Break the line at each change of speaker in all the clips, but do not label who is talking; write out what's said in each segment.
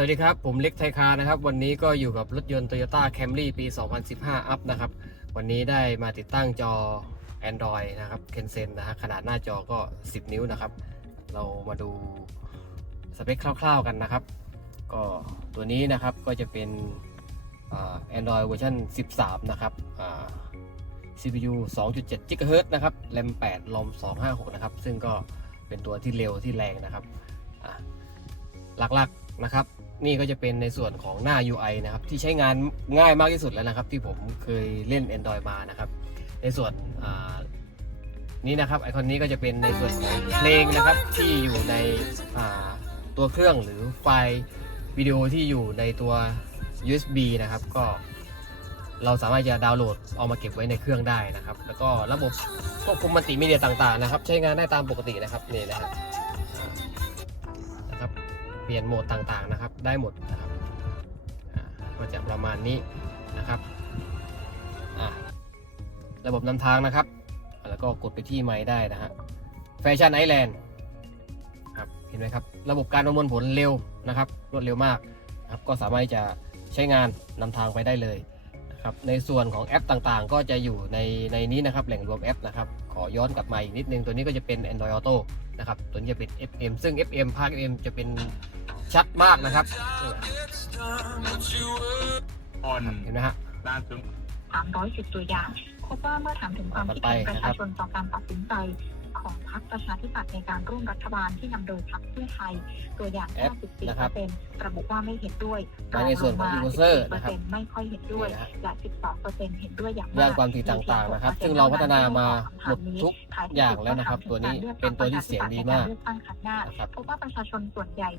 สวัสดีครับ ผมเล็กไทยคาร์นะครับ วันนี้ก็อยู่กับรถยนต์ Toyota Camry ปี 2015 Up นะครับ วันนี้ได้มาติดตั้งจอ Android นะครับ Kensen นะฮะขนาดหน้าจอก็ 10 นิ้วนะครับ เรามาดูสเปคคร่าวๆกันนะครับ ก็ตัวนี้นะครับก็จะเป็นอ่า Android เวอร์ชัน13 นะครับ CPU 2.7 GHz นะครับ RAM 8 ROM 256 นะครับ ซึ่งก็เป็นตัวที่เร็วที่แรงนะครับหลักๆนะครับ นี่ก็จะเป็นในส่วนของหน้า UI นะครับ ที่ใช้งานง่ายมากที่สุดแล้วนะครับ ที่ผมเคยเล่น Android มานะครับ ในส่วนนี้นะครับไอคอนนี้ก็จะเป็นในส่วนของเพลงนะครับที่อยู่ในตัวเครื่องหรือไฟล์วิดีโอที่อยู่ในตัว USB นะครับ ก็เราสามารถจะดาวน์โหลดเอามาเก็บไว้ในเครื่องได้นะครับ แล้วก็ระบบควบคุมมัลติมีเดียต่างๆนะครับ ใช้งานได้ตามปกตินะครับนี่นะครับ ปลี่ยนโหมดต่างๆนะครับ ได้หมดนะครับอ่าก็จะประมาณนี้นะครับระบบนำทางนะครับ แล้วก็กดไปที่ไม้ได้นะฮะแฟชั่นไอแลนด์ครับเห็นไหมครับ ระบบการประมวลผลเร็วนะครับ รวดเร็วมากครับก็สามารถจะใช้งานนำทางไปได้เลย นะครับในส่วนของแอปต่างๆ ก็จะอยู่ในในนี้นะครับแหล่งรวมแอปนะครับขอย้อนกลับมาอีกนิดนึงตัวนี้ก็จะเป็น Android Auto นะครับตัวนี้จะเป็น FM ซึ่ง FM ภาค FM จะเป็นชัดมากนะครับ
อ่อน
เห็นไหมฮะ
ด้านสูง
310 ตัวอย่างพบว่าเมื่อถามถึงความคิดเห็น
ต่อไป
ประ
นะครับ
ชาชนต่อการตัดสินใจ ของพรรคประชาธิปัตย์ในการร่วมรัฐบาลที่นำโดยพรรคเพื่อไทย ตัวอย่าง 54%ระบุว่าไม่เห็นด้วย
มาในส่วนของ user นะครับ
14%ไม่ค่อยเห็นด้วย
นี่นะฮะ
และ 12%เห็นด้วยอย่าง
ย่านความถี่ต่างๆนะครับ ซึ่งเราพัฒนามาหมดทุกอย่างแล้วนะครับ ตัวนี้เป็นตัวที่เสียงดีมาก
เลือกตั้งครั้งหน้า
นะครับ
พบว่าประชาชนส่วนใหญ่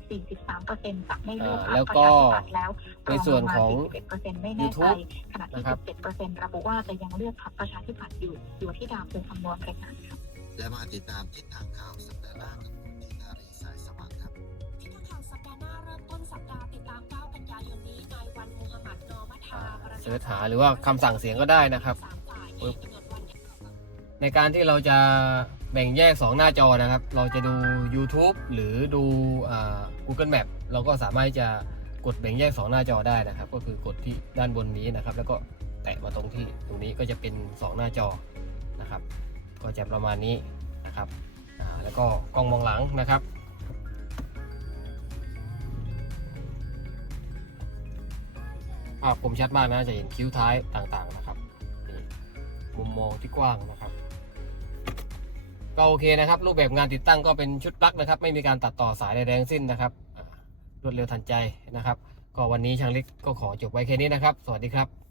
43%จะไม่เลือกพร
อ่ารแล้ว
คประ
ก็
ชาธิปัตย์แล้ว
ในส่วนของ
41%ไม่แน่ใจ
YouTube
ขณะที่
นะครับ
17%ระบุว่าจะยังเลือกพรรคประชาธิปัตย์อยู่อยู่ที่ดาวคือคำนวณรายงานครับ
และมาติดตามทิศทางข่าวสัปดาห์หน้ากับคุณธินารีสายสว่างครับ
ทิศทางสัปดาห์หน้าเริ่มต้นสัปดาห์ติดตาม9กันยายนนี้นายวันมูฮัมหมัดนอมัทาประธาน
เสิร์ชหาหรือว่าคำสั่งเสียงก็ได้นะครับ
สามฝ่ายที่กำหนดวัน
ในการที่เราจะแบ่งแยก 2 หน้าจอนะครับ เราจะดู YouTube หรือดูอ่า Google Map เราก็สามารถจะกดแบ่งแยก 2 หน้าจอได้นะครับ ก็คือกดที่ด้านบนนี้นะครับ แล้วก็แตะมาตรงที่ตรงนี้ก็จะเป็น 2 หน้าจอนะครับ ก็จะประมาณนี้นะครับแล้วก็กล้องมองหลังนะครับภาพคมชัดมากนะจะเห็นคิ้วท้ายต่างๆนะครับมุมมองที่กว้างนะครับก็โอเคนะครับ รูปแบบงานติดตั้งก็เป็นชุดปลั๊กนะครับ ไม่มีการตัดต่อสายใดๆทั้งสิ้นนะครับรวดเร็วทันใจนะครับ ก็วันนี้ช่างเล็กก็ขอจบไว้แค่นี้นะครับ สวัสดีครับ